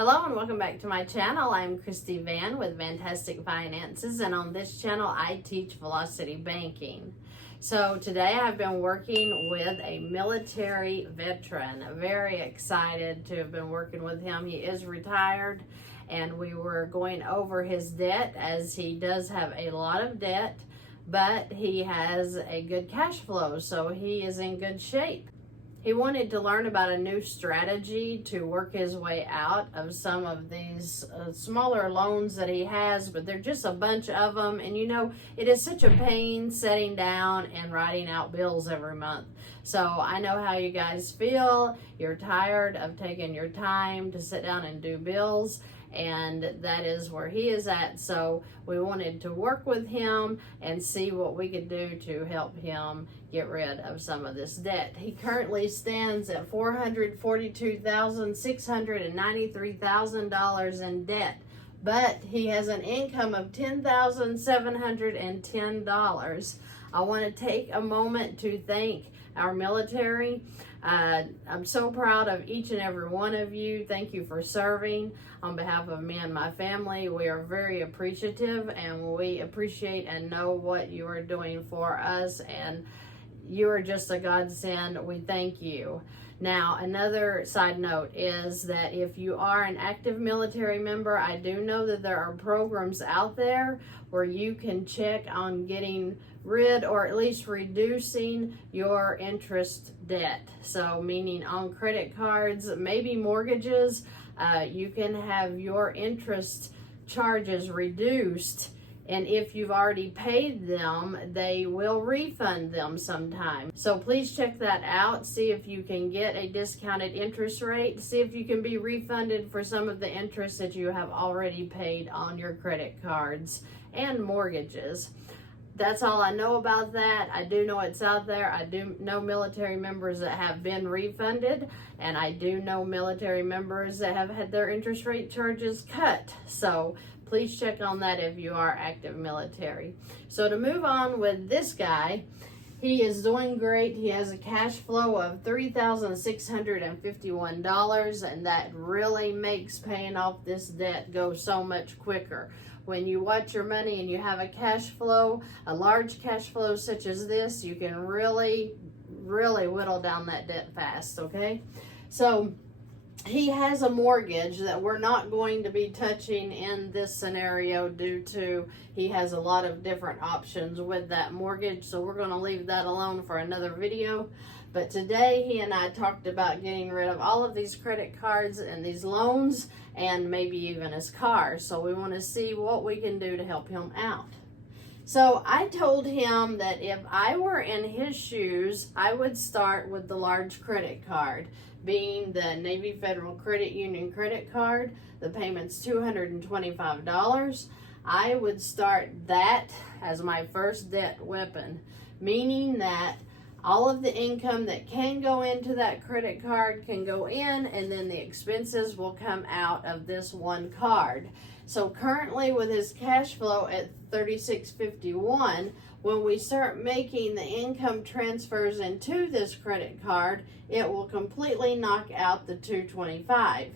Hello and welcome back to my channel. I'm Christy Vann with Fantastic Finances, and on this channel I teach velocity banking. So today I've been working with a military veteran. Very excited to have been working with him. He is retired, and we were going over his debt, as he does have a lot of debt, but he has a good cash flow, so he is in good shape. He wanted to learn about a new strategy to work his way out of some of these smaller loans that he has, but they're just a bunch of them. And you know, it is such a pain sitting down and writing out bills every month. So I know how you guys feel. You're tired of taking your time to sit down and do bills, and that is where he is at. So we wanted to work with him and see what we could do to help him get rid of some of this debt. He currently stands at $442,693,000 in debt, but he has an income of $10,710. I want to take a moment to thank our military. I'm so proud of each and every one of you. Thank you for serving. On behalf of me and my family, we are very appreciative, and we appreciate and know what you are doing for us, and you are just a godsend. We thank you. Now, another side note is that if you are an active military member, I do know that there are programs out there where you can check on getting rid, or at least reducing, your interest debt. So meaning on credit cards, maybe mortgages, you can have your interest charges reduced. And if you've already paid them, they will refund them sometime. So please check that out. See if you can get a discounted interest rate. See if you can be refunded for some of the interest that you have already paid on your credit cards and mortgages. That's all I know about that. I do know it's out there. I do know military members that have been refunded, and I do know military members that have had their interest rate charges cut. So please check on that if you are active military. So to move on with this guy, he is doing great. He has a cash flow of $3,651, and that really makes paying off this debt go so much quicker. When you watch your money and you have a cash flow, a large cash flow such as this, you can really whittle down that debt fast, okay? So he has a mortgage that we're not going to be touching in this scenario due to he has a lot of different options with that mortgage, so we're going to leave that alone for another video. But today he and I talked about getting rid of all of these credit cards and these loans, and maybe even his car. So we want to see what we can do to help him out. So I told him that if I were in his shoes, I would start with the large credit card, being the Navy Federal Credit Union credit card. The payment's $225. I would start that as my first debt weapon, meaning that all of the income that can go into that credit card can go in, and then the expenses will come out of this one card. So currently with his cash flow at $36.51, when we start making the income transfers into this credit card, it will completely knock out the $225.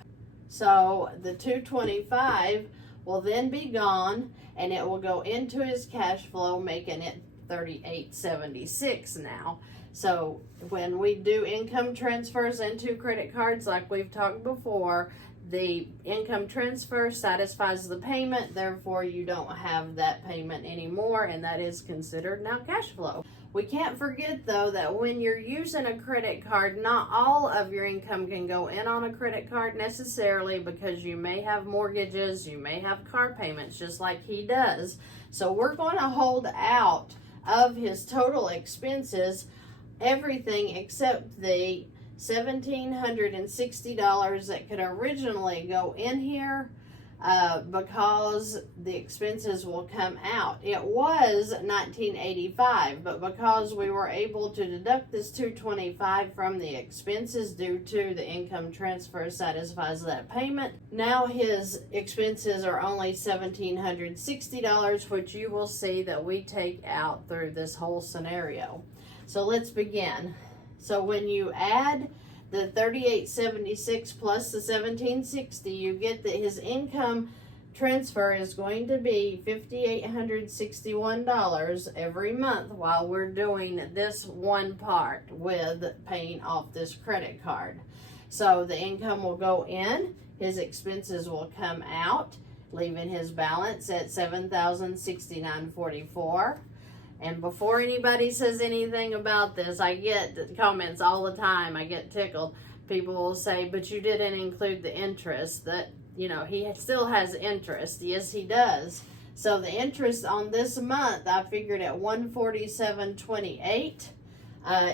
So the $225 will then be gone, and it will go into his cash flow, making it $38.76 now. So when we do income transfers into credit cards, like we've talked before, the income transfer satisfies the payment, therefore you don't have that payment anymore, and that is considered now cash flow. We can't forget though that when you're using a credit card, not all of your income can go in on a credit card necessarily, because you may have mortgages, you may have car payments just like he does. So we're going to hold out of his total expenses everything except the $1,760 that could originally go in here, because the expenses will come out. It was $1,985, but because we were able to deduct this $225 from the expenses due to the income transfer satisfies that payment, now his expenses are only $1,760, which you will see that we take out through this whole scenario. So let's begin. So when you add the $38.76 plus the $17.60, you get that his income transfer is going to be $5,861 every month while we're doing this one part with paying off this credit card. So the income will go in, his expenses will come out, leaving his balance at $7,069.44. And before anybody says anything about this, I get comments all the time. I get tickled. People will say, but you didn't include the interest. That, you know, he still has interest. Yes, he does. So the interest on this month, I figured at $147.28.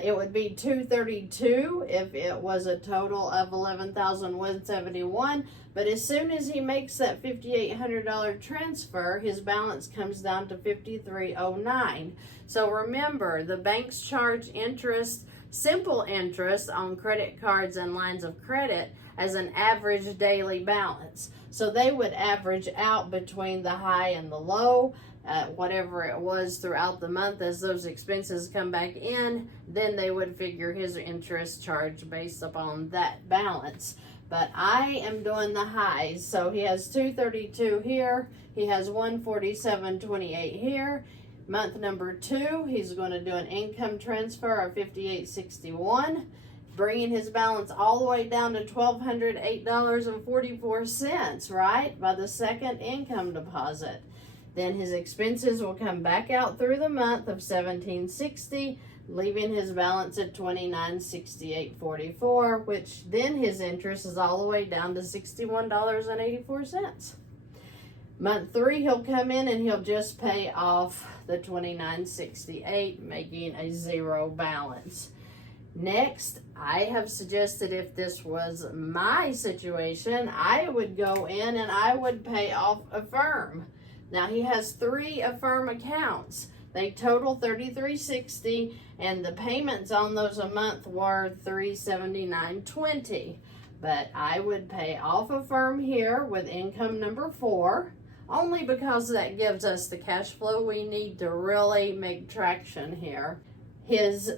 It would be $232 if it was a total of $11,171. But as soon as he makes that $5,800 transfer, his balance comes down to $53.09. So remember, the banks charge interest, simple interest on credit cards and lines of credit as an average daily balance. So they would average out between the high and the low, whatever it was throughout the month. As those expenses come back in, then they would figure his interest charge based upon that balance. But I am doing the highs. So he has $232 here. He has $147.28 here. Month number 2, he's going to do an income transfer of $58.61, bringing his balance all the way down to $1,208.44, right, by the second income deposit. Then his expenses will come back out through the month of $17.60, leaving his balance at $29.68.44, which then his interest is all the way down to $61.84. Month 3, he'll come in and he'll just pay off the $29.68, making a zero balance. Next, I have suggested if this was my situation, I would go in and I would pay off Affirm. Now he has 3 Affirm accounts. They total $33.60, and the payments on those a month were $379.20. But I would pay off Affirm here with income number 4, only because that gives us the cash flow we need to really make traction here. His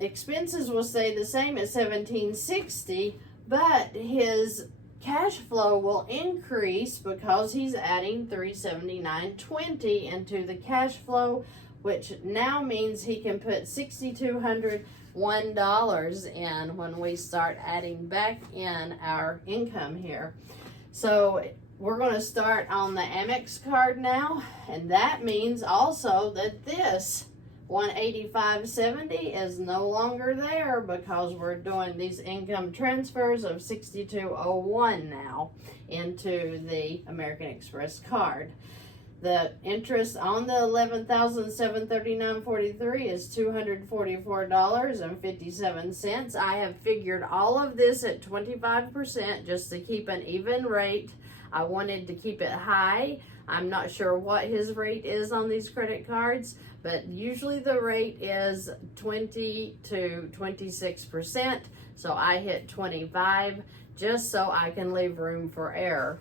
expenses will stay the same at $17.60, but his cash flow will increase because he's adding $379.20 into the cash flow, which now means he can put $6,201 in when we start adding back in our income here. So we're going to start on the Amex card now, and that means also that this $185.70 is no longer there because we're doing these income transfers of $62.01 now into the American Express card. The interest on the $11,739.43 is $244.57. I have figured all of this at 25% just to keep an even rate. I wanted to keep it high. I'm not sure what his rate is on these credit cards, but usually the rate is 20 to 26%. So I hit 25 just so I can leave room for error.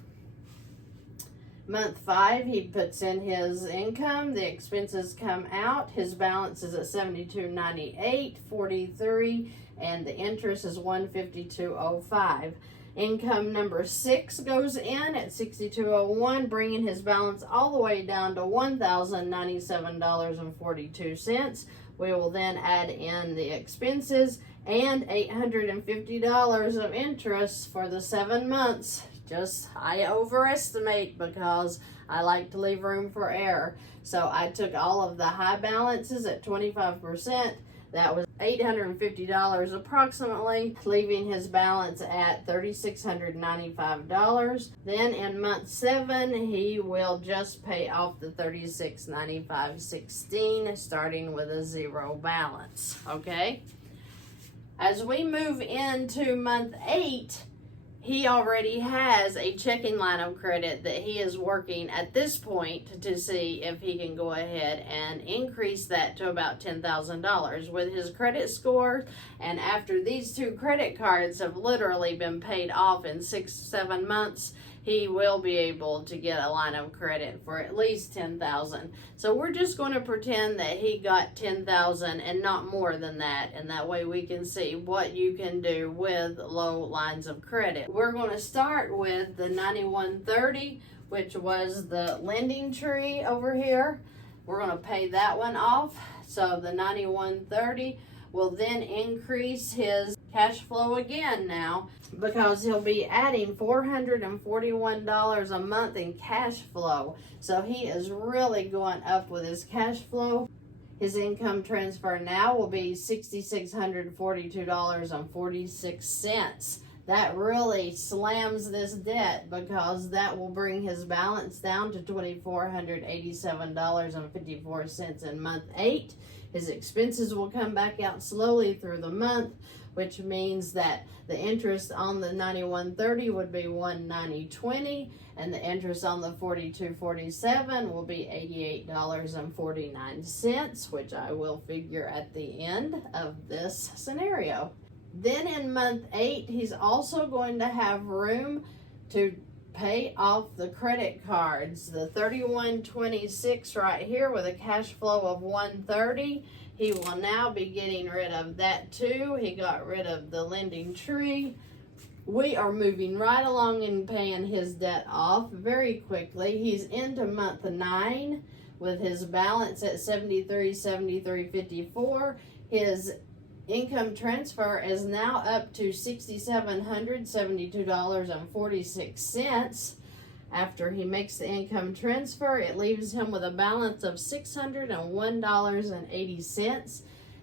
Month 5, he puts in his income, the expenses come out, his balance is at $72.98.43, and the interest is $152.05. Income number 6 goes in at $62.01, bringing his balance all the way down to $1,097.42. We will then add in the expenses and $850 of interest for the 7 months. Just, I overestimate because I like to leave room for error. So I took all of the high balances at 25%. That was $850 approximately, leaving his balance at $3,695. Then in month 7, he will just pay off the $3695.16, starting with a zero balance, okay? As we move into month 8, he already has a checking line of credit that he is working at this point to see if he can go ahead and increase that to about $10,000 with his credit score. And after these 2 credit cards have literally been paid off in 6-7 months, he will be able to get a line of credit for at least $10,000. So we're just going to pretend that he got $10,000 and not more than that, and that way we can see what you can do with low lines of credit. We're going to start with the 9130, which was the lending tree over here. We're going to pay that one off. So the 9130 will then increase his cash flow again now, because he'll be adding $441 a month in cash flow. So he is really going up with his cash flow. His income transfer now will be $6,642.46. That really slams this debt, because that will bring his balance down to $2,487.54 in month 8. His expenses will come back out slowly through the month, which means that the interest on the 9130 would be $190.20, and the interest on the 4247 will be $88.49, which I will figure at the end of this scenario. Then in month 8, he's also going to have room to pay off the credit cards. The 3126 right here with a cash flow of $130. He will now be getting rid of that too. He got rid of the lending tree. We are moving right along and paying his debt off very quickly. He's into month 9 with his balance at $73.54. His income transfer is now up to $6,772.46. After he makes the income transfer, it leaves him with a balance of $601.80.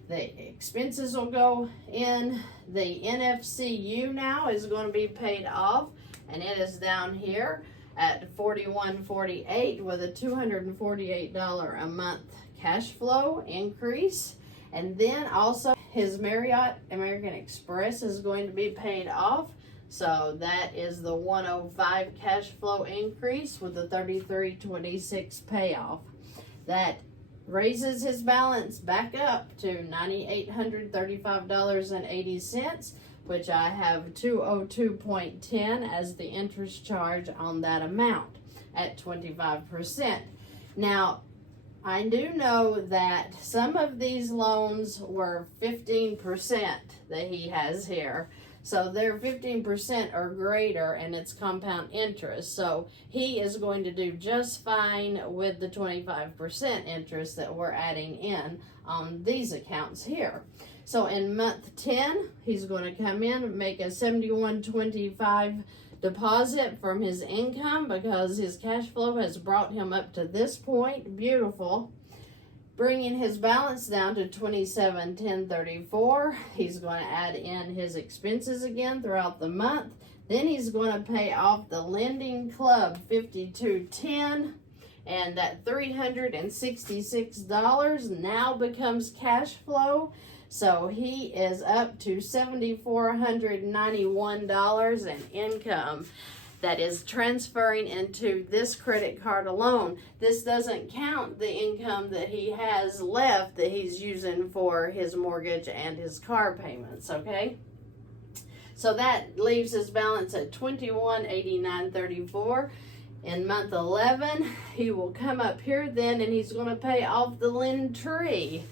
The expenses will go in. The NFCU now is going to be paid off, and it is down here at $41.48 with a $248 a month cash flow increase. And then also his Marriott American Express is going to be paid off. So that is the 105 cash flow increase with the 3326 payoff. That raises his balance back up to $9,835.80, which I have 202.10 as the interest charge on that amount at 25%. Now, I do know that some of these loans were 15% that he has here. So they're 15% or greater, and it's compound interest. So he is going to do just fine with the 25% interest that we're adding in on these accounts here. So in month 10, he's going to come in and make a $71.25 deposit from his income, because his cash flow has brought him up to this point. Beautiful. Bringing his balance down to $27.1034. He's going to add in his expenses again throughout the month. Then he's going to pay off the lending club $52.10, and that $366 now becomes cash flow. So he is up to $7,491 in income that is transferring into this credit card alone. This doesn't count the income that he has left that he's using for his mortgage and his car payments, okay? So that leaves his balance at $21,8934. In month 11, he will come up here then, and he's going to pay off the lend tree.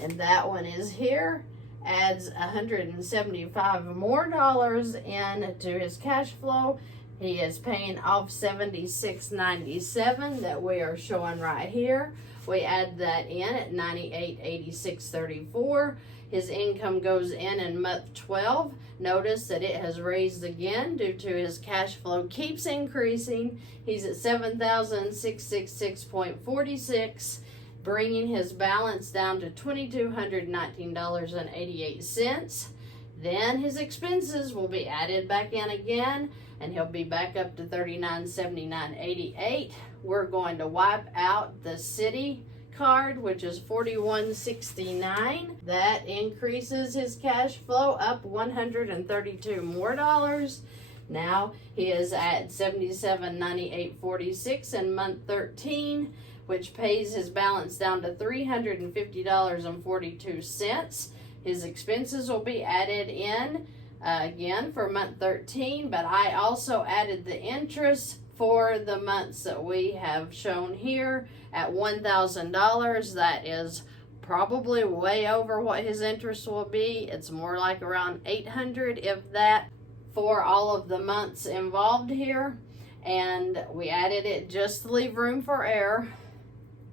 And that one is here. Adds $175 more into his cash flow. He is paying off $76.97 that we are showing right here. We add that in at $98.8634. His income goes in month 12. Notice that it has raised again due to his cash flow keeps increasing. He's at $7,666.46, bringing his balance down to $2,219.88. Then his expenses will be added back in again, and he'll be back up to $39.79.88. We're going to wipe out the city card, which is $41.69. That increases his cash flow up $132 more. Now he is at $77.98.46 in month 13, which pays his balance down to $350.42. His expenses will be added in again for month 13, but I also added the interest for the months that we have shown here at $1,000. That is probably way over what his interest will be. It's more like around $800, if that, for all of the months involved here. And we added it just to leave room for error.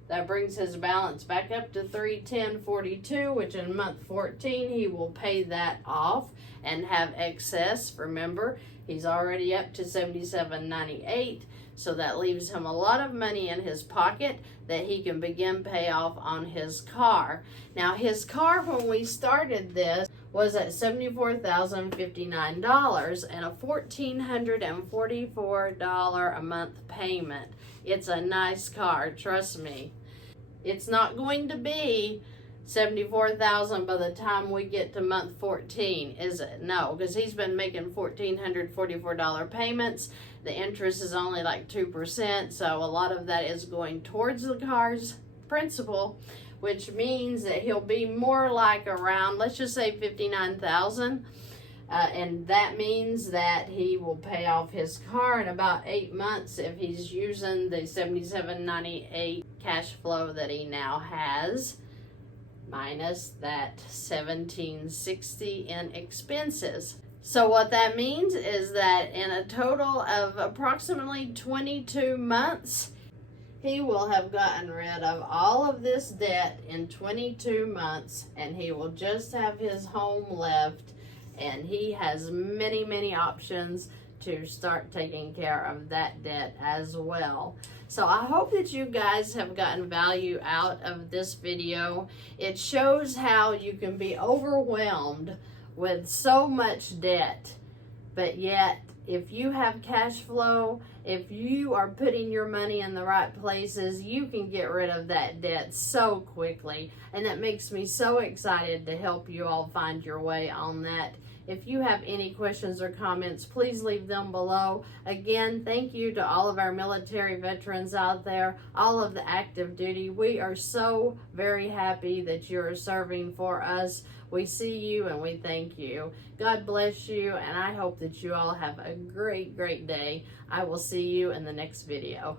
That brings his balance back up to $310.42, which in month 14 he will pay that off and have excess. Remember, he's already up to $77.98, so that leaves him a lot of money in his pocket that he can begin pay off on his car. Now, his car, when we started this, was at $74,059 and a $1,444 a month payment. It's a nice car, trust me. It's not going to be $74,000 by the time we get to month 14, is it? No, because he's been making $1,444 payments. The interest is only like 2%, so a lot of that is going towards the car's principal, which means that he'll be more like around, let's just say $59,000. And that means that he will pay off his car in about 8 months if he's using the $77.98 cash flow that he now has, minus that $1,760 in expenses. So what that means is that in a total of approximately 22 months, he will have gotten rid of all of this debt in 22 months, and he will just have his home left. And he has many, many options to start taking care of that debt as well. So I hope that you guys have gotten value out of this video. It shows how you can be overwhelmed with so much debt, but yet if you have cash flow, if you are putting your money in the right places, you can get rid of that debt so quickly. And that makes me so excited to help you all find your way on that. If you have any questions or comments, please leave them below. Again, thank you to all of our military veterans out there, all of the active duty. We are so very happy that you're serving for us. We see you and we thank you. God bless you, and I hope that you all have a great, great day. I will see you in the next video.